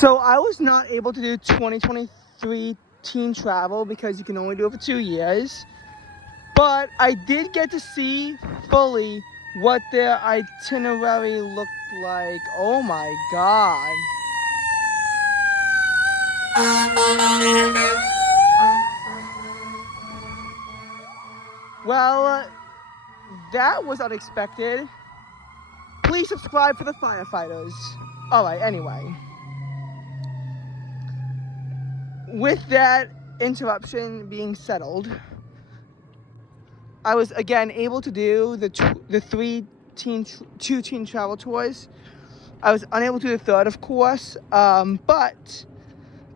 So I was not able to do 2023 teen travel because you can only do it for 2 years. But I did get to see fully what their itinerary looked like. Oh my god. Well, that was unexpected. Please subscribe for the firefighters. Alright, anyway. With that interruption being settled, I was again able to do the two teen travel tours. I was unable to do the third, of course, but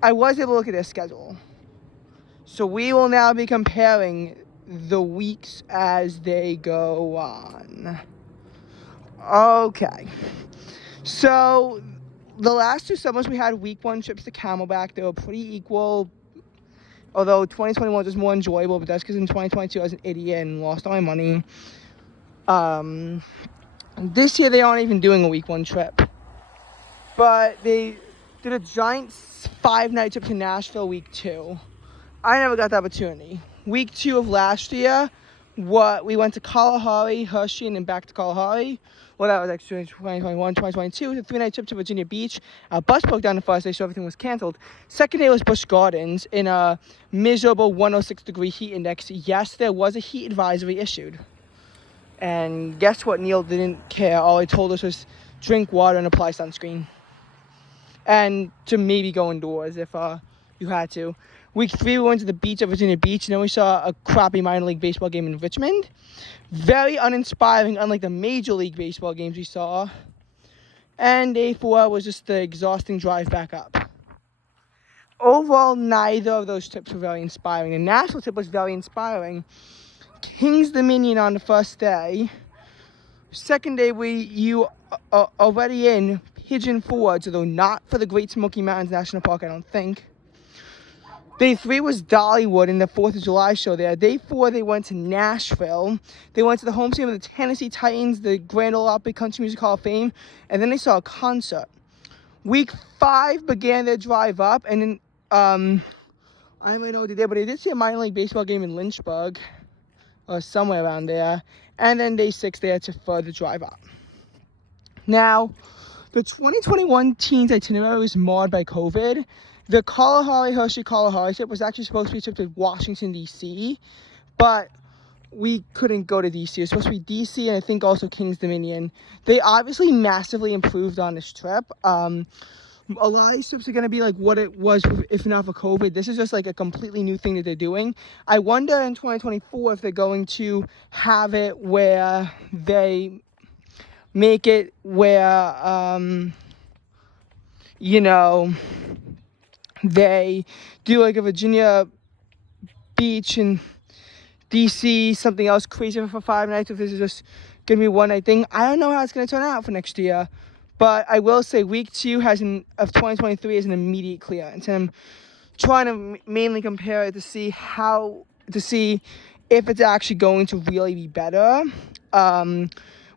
I was able to look at their schedule. So we will now be comparing the weeks as they go on. Okay. So the last 2 summers we had week 1 trips to Camelback. They were pretty equal. Although 2021 was more enjoyable, but that's because in 2022 I was an idiot and lost all my money. This year they aren't even doing a week 1 trip. But they did a giant 5-night trip to Nashville week 2. I never got the opportunity. Week 2 of last year, we went to Kalahari, Hershey, and then back to Kalahari. Well, that was actually 2021, 2022. It was a 3-night trip to Virginia Beach. Our bus broke down the first day, so everything was canceled. Second day was Busch Gardens in a miserable 106-degree heat index. Yes, there was a heat advisory issued. And guess what? Neil didn't care. All he told us was drink water and apply sunscreen. And to maybe go indoors if you had to. Week 3, we went to the beach at Virginia Beach, and then we saw a crappy minor league baseball game in Richmond. Very uninspiring, unlike the major league baseball games we saw. And day 4 was just the exhausting drive back up. Overall, neither of those trips were very inspiring. The Nashville trip was very inspiring. Kings Dominion on the first day. Second day, you are already in Pigeon Forge, although not for the Great Smoky Mountains National Park, I don't think. Day 3 was Dollywood in the 4th of July show there. Day 4, they went to Nashville. They went to the home stadium of the Tennessee Titans, the Grand Ole Opry Country Music Hall of Fame, and then they saw a concert. Week 5 began their drive up, and then, I don't really know what they did, but they did see a minor league baseball game in Lynchburg, or somewhere around there. And then day 6, they had to further drive up. Now, the 2021 teens itinerary was marred by COVID. The Kalahari-Hershey-Kalahari trip was actually supposed to be a trip to Washington, D.C., but we couldn't go to D.C. It was supposed to be D.C. and I think also Kings Dominion. They obviously massively improved on this trip. A lot of these trips are going to be like what it was if not for COVID. This is just like a completely new thing that they're doing. I wonder in 2024 if they're going to have it where they make it where, they do like a Virginia Beach and DC, something else crazy for 5 nights, if this is just going to be 1-night thing. I don't know how it's going to turn out for next year. But I will say week 2 of 2023 is an immediate clearance. And I'm trying to mainly compare it to see if it's actually going to really be better. Want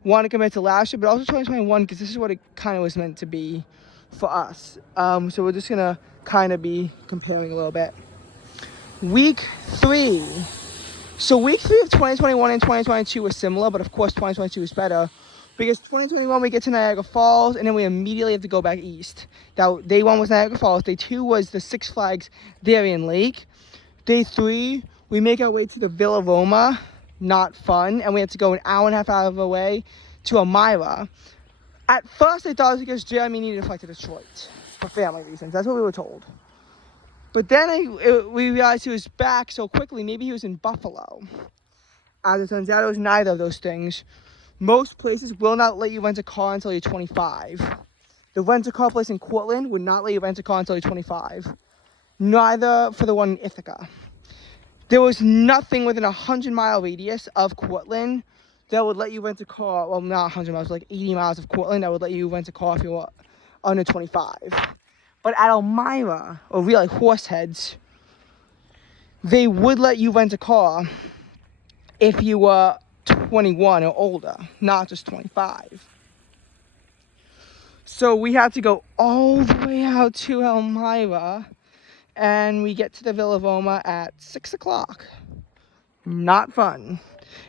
to compare it to last year, but also 2021, because this is what it kind of was meant to be for us. So we're just going to kind of be comparing a little bit. Week 3. So week 3 of 2021 and 2022 was similar, but of course 2022 was better. Because 2021 we get to Niagara Falls, and then we immediately have to go back east. Now, day 1 was Niagara Falls. Day 2 was the Six Flags Darien Lake. Day 3, we make our way to the Villa Roma. Not fun. And we had to go an hour and a half out of our way to Elmira. At first, I thought it was because Jeremy needed to fly to Detroit for family reasons. That's what we were told. But then we realized he was back so quickly. Maybe he was in Buffalo. As it turns out, it was neither of those things. Most places will not let you rent a car until you're 25. The rent-a-car place in Cortland would not let you rent a car until you're 25. Neither for the one in Ithaca. There was nothing within a 100-mile radius of Cortland that would let you rent a car. Well, not 100 miles, like 80 miles of Cortland that would let you rent a car if you were under 25. But at Elmira, or really Horseheads, they would let you rent a car if you were 21 or older, not just 25. So we had to go all the way out to Elmira, and we get to the Villa Roma at 6 o'clock. Not fun.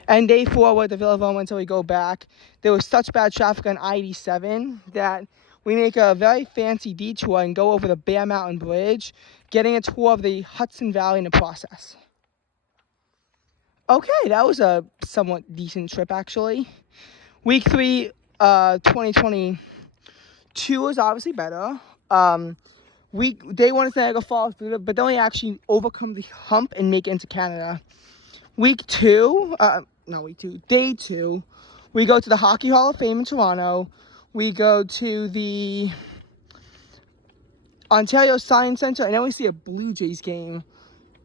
And day 4 with the Villa Roma until we go back. There was such bad traffic on I-87 that we make a very fancy detour and go over the Bear Mountain Bridge, getting a tour of the Hudson Valley in the process. Okay, that was a somewhat decent trip, actually. Week 3, 2022 was obviously better. Day 1 is Niagara Falls, but then we actually overcome the hump and make it into Canada. Day 2, we go to the Hockey Hall of Fame in Toronto. We go to the Ontario Science Center, and then we see a Blue Jays game.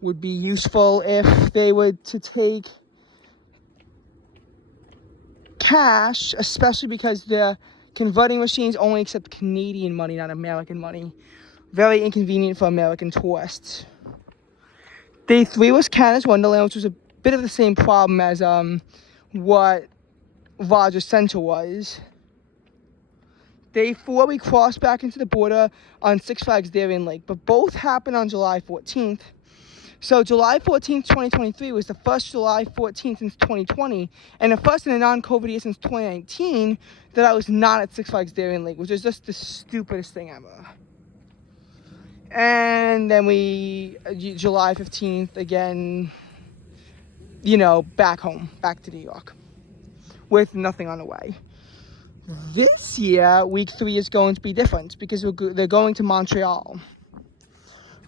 Would be useful if they were to take cash, especially because the converting machines only accept Canadian money, not American money. Very inconvenient for American tourists. Day 3 was Canada's Wonderland, which was a bit of the same problem as what Rogers Center was. Day 4, we crossed back into the border on Six Flags Darien Lake, but both happened on July 14th. So July 14th, 2023 was the first July 14th since 2020, and the first in a non-COVID year since 2019 that I was not at Six Flags Darien Lake, which is just the stupidest thing ever. And then July 15th, again, back home, back to New York, with nothing on the way. This year, week 3 is going to be different because they're going to Montreal.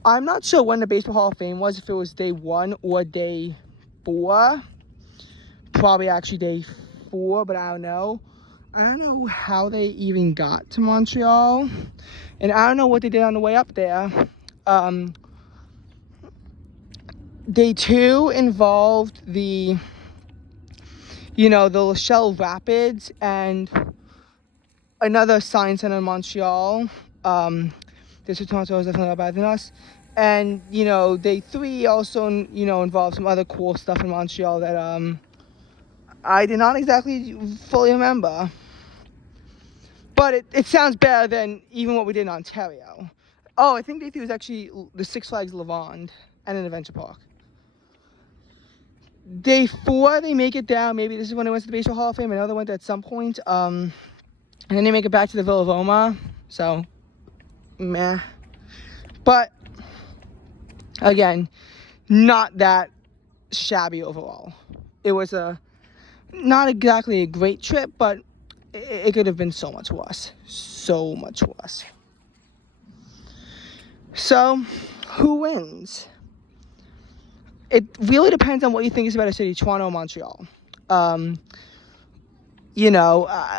I'm not sure when the Baseball Hall of Fame was, if it was day 1 or day 4. Probably actually day 4, but I don't know. I don't know how they even got to Montreal. And I don't know what they did on the way up there. Day 2 involved the Lachelle Rapids and another science center in Montreal. This Toronto is definitely not better than us. And, day 3 also, involved some other cool stuff in Montreal that I did not exactly fully remember. But it sounds better than even what we did in Ontario. Oh, I think day 3 was actually the Six Flags Lavande and an adventure park. Day 4, they make it down. Maybe this is when they went to the Baseball Hall of Fame. I know they went there at some point. And then they make it back to the Villa Roma. So, meh. But, again, not that shabby overall. It was not exactly a great trip, but it could have been so much worse. So much worse. So, who wins? It really depends on what you think is a better city, Toronto or Montreal.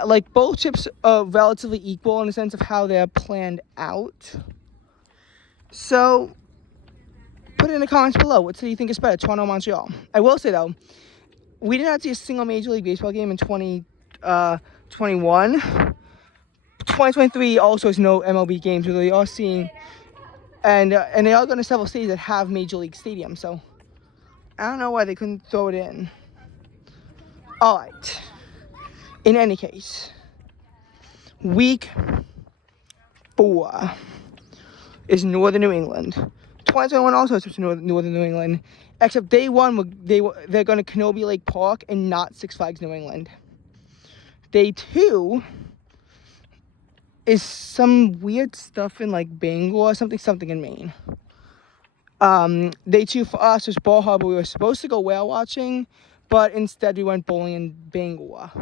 Like both trips are relatively equal in the sense of how they're planned out. So, put it in the comments below. What city you think is better, Toronto or Montreal? I will say, though, we did not see a single Major League Baseball game in 2021. 2023 also has no MLB games, where they are seeing, and they are going to several cities that have Major League stadiums, so I don't know why they couldn't throw it in. Alright. In any case, week 4 is Northern New England. 2021 also is Northern New England, except day 1 they're going to Canobie Lake Park and not Six Flags New England. Day 2 is some weird stuff in like Bangor, something in Maine. Day 2 for us was Bal Harbour. We were supposed to go whale watching, but instead we went bowling in Bangor.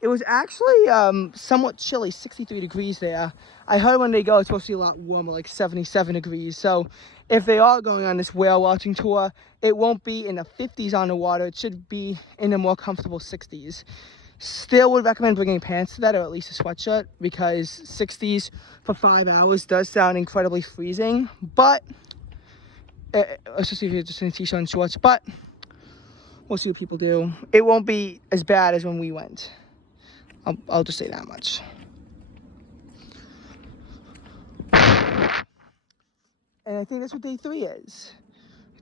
It was actually somewhat chilly, 63 degrees there. I heard when they go, it's supposed to be a lot warmer, like 77 degrees. So if they are going on this whale watching tour, it won't be in the 50s on the water. It should be in the more comfortable 60s. Still would recommend bringing pants to that, or at least a sweatshirt, because 60s for 5 hours does sound incredibly freezing. But, especially if you're just in a t-shirt and shorts, but we'll see what people do. It won't be as bad as when we went. I'll just say that much. And I think that's what day 3 is.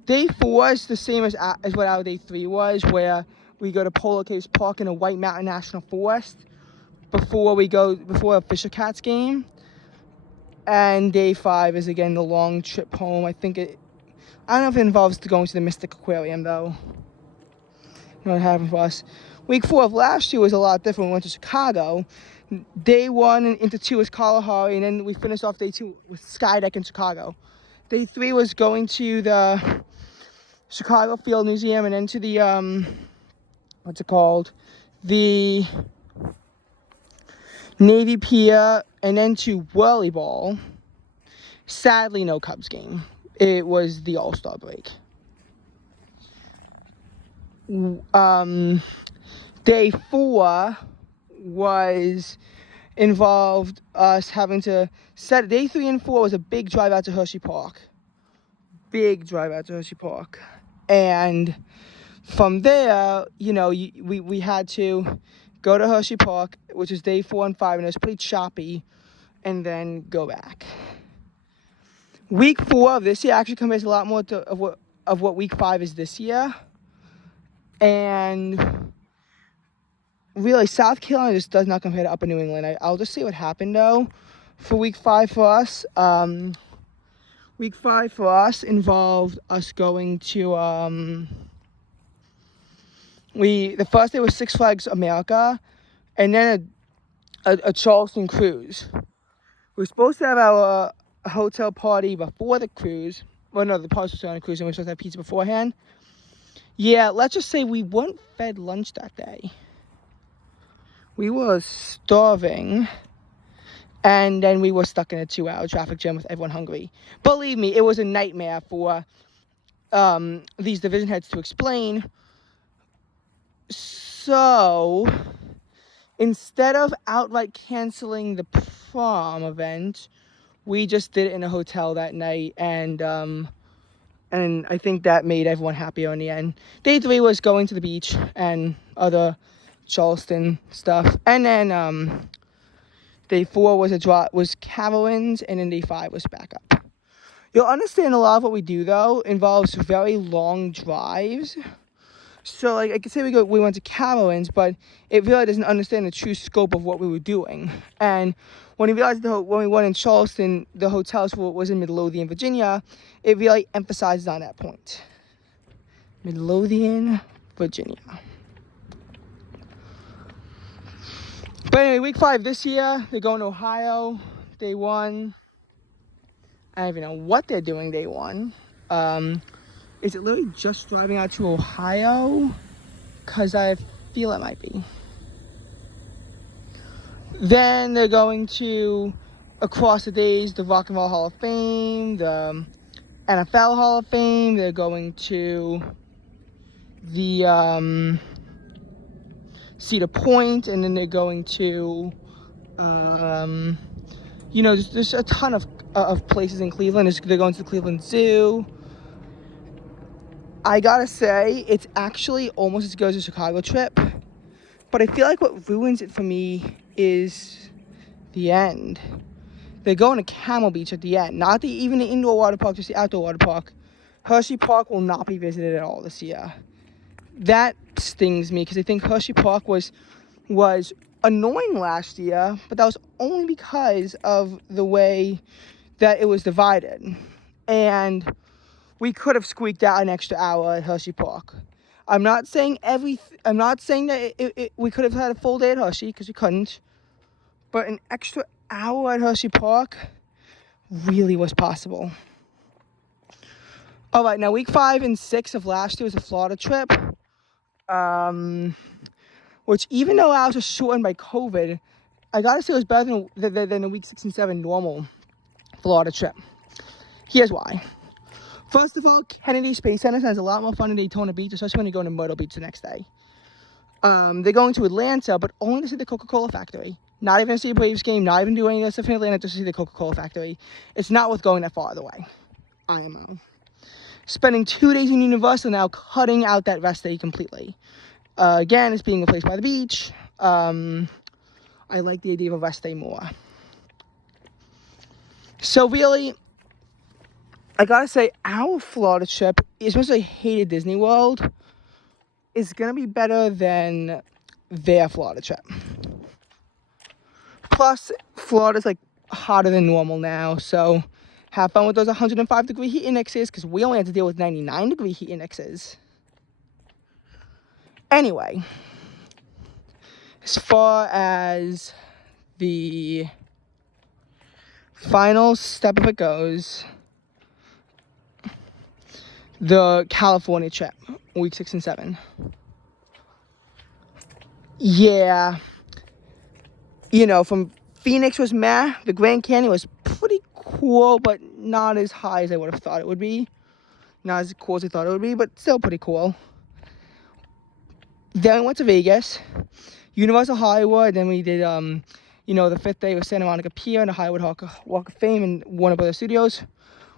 Day 4 is the same as what our day 3 was, where we go to Polo Caves Park in the White Mountain National Forest. before a Fisher Cats game. And day 5 is again the long trip home. I don't know if it involves going to the Mystic Aquarium though. What happened for us. Week 4 of last year was a lot different. We went to Chicago. Day 1 and into 2 was Kalahari, and then we finished off day 2 with Skydeck in Chicago. Day 3 was going to the Chicago Field Museum, and then to the the Navy Pier, and then to Whirly Ball. Sadly, no Cubs game. It was the All-Star break. Day 4 involved us having to set. Day 3 and 4 was a big drive out to Hershey Park. And from there, we had to go to Hershey Park, which is day 4 and 5, and it was pretty choppy, and then go back. Week 4 of this year actually compares a lot more of what week 5 is this year. And really, South Carolina just does not compare to Upper New England. I'll just say what happened, though, for week 5 for us. Week 5 for us involved us going to, the first day was Six Flags America, and then a Charleston cruise. We were supposed to have our hotel party before the cruise. Well, no, the party was on the cruise, and we were supposed to have pizza beforehand. Yeah, let's just say we weren't fed lunch that day. We were starving, and then we were stuck in a 2-hour traffic jam with everyone hungry. Believe me, it was a nightmare for these division heads to explain. So, instead of outright canceling the prom event, we just did it in a hotel that night, and I think that made everyone happier in the end. Day 3 was going to the beach and other Charleston stuff, and then day 4 was Carowinds, and then day 5 was backup. You'll understand a lot of what we do though involves very long drives. So like I could say we went to Carowinds, but it really doesn't understand the true scope of what we were doing. And when we realized when we went in Charleston, the hotels was in Midlothian, Virginia, it really emphasizes on that point. Midlothian, Virginia. But anyway, week 5 this year, they're going to Ohio, day 1. I don't even know what they're doing day 1. Is it literally just driving out to Ohio? Because I feel it might be. Then they're going to, across the days, the Rock and Roll Hall of Fame, the NFL Hall of Fame. They're going to the Cedar Point, and then they're going to, there's a ton of places in Cleveland. They're going to the Cleveland Zoo. I gotta say, it's actually almost as good as a Chicago trip, but I feel like what ruins it for me is the end. They're going to Camel Beach at the end, not even the indoor water park, just the outdoor water park. Hershey Park will not be visited at all this year. That stings me because I think Hershey Park was annoying last year, but that was only because of the way that it was divided. And we could have squeaked out an extra hour at Hershey Park. I'm not saying that we could have had a full day at Hershey, because we couldn't. But an extra hour at Hershey Park really was possible. All right, now week 5 and 6 of last year was a Florida trip. Which, even though ours was shortened by COVID, I gotta say it was better than the week 6 and 7 normal Florida trip. Here's why. First of all, Kennedy Space Center has a lot more fun in Daytona Beach, especially when you go to Myrtle Beach the next day. They're going to Atlanta, but only to see the Coca-Cola factory. Not even to see a Braves game, not even doing any stuff in Atlanta, just to see the Coca-Cola factory. It's not worth going that far the way. IMO. Spending 2 days in Universal now, cutting out that rest day completely. Again, it's being replaced by the beach. I like the idea of a rest day more. So really, I gotta say, our Florida trip, as much as I hated Disney World, is gonna be better than their Florida trip. Plus, Florida's like hotter than normal now, so have fun with those 105-degree heat indexes, because we only have to deal with 99-degree heat indexes. Anyway, as far as the final step of it goes, the California trip, week 6 and 7. Yeah, you know, from Phoenix was meh. The Grand Canyon was pretty cool, but not as high as I would have thought it would be. Not as cool as I thought it would be, but still pretty cool. Then we went to Vegas, Universal Hollywood. Then we did, you know, the 5th day was Santa Monica Pier and the Hollywood Walk of Fame and Warner Brothers Studios.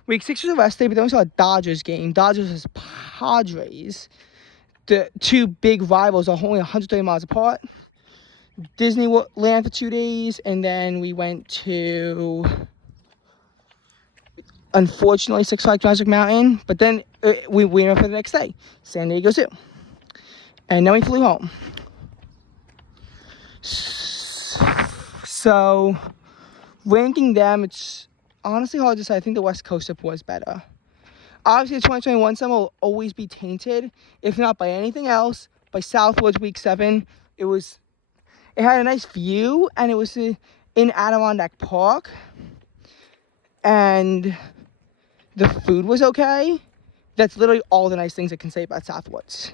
Week 6 was a rest day, but then we saw a Dodgers game. Dodgers versus Padres. The two big rivals are only 130 miles apart. Disneyland for 2 days, and then we went to, unfortunately, Six Flags Magic Mountain, but then we went for the next day, San Diego Zoo. And then we flew home. So, ranking them, it's honestly hard to say. I think the West Coast trip was better. Obviously, the 2021 summer will always be tainted, if not by anything else, by Southwoods week 7. It had a nice view, and it was in Adirondack Park, and the food was okay. That's literally all the nice things I can say about Southwoods.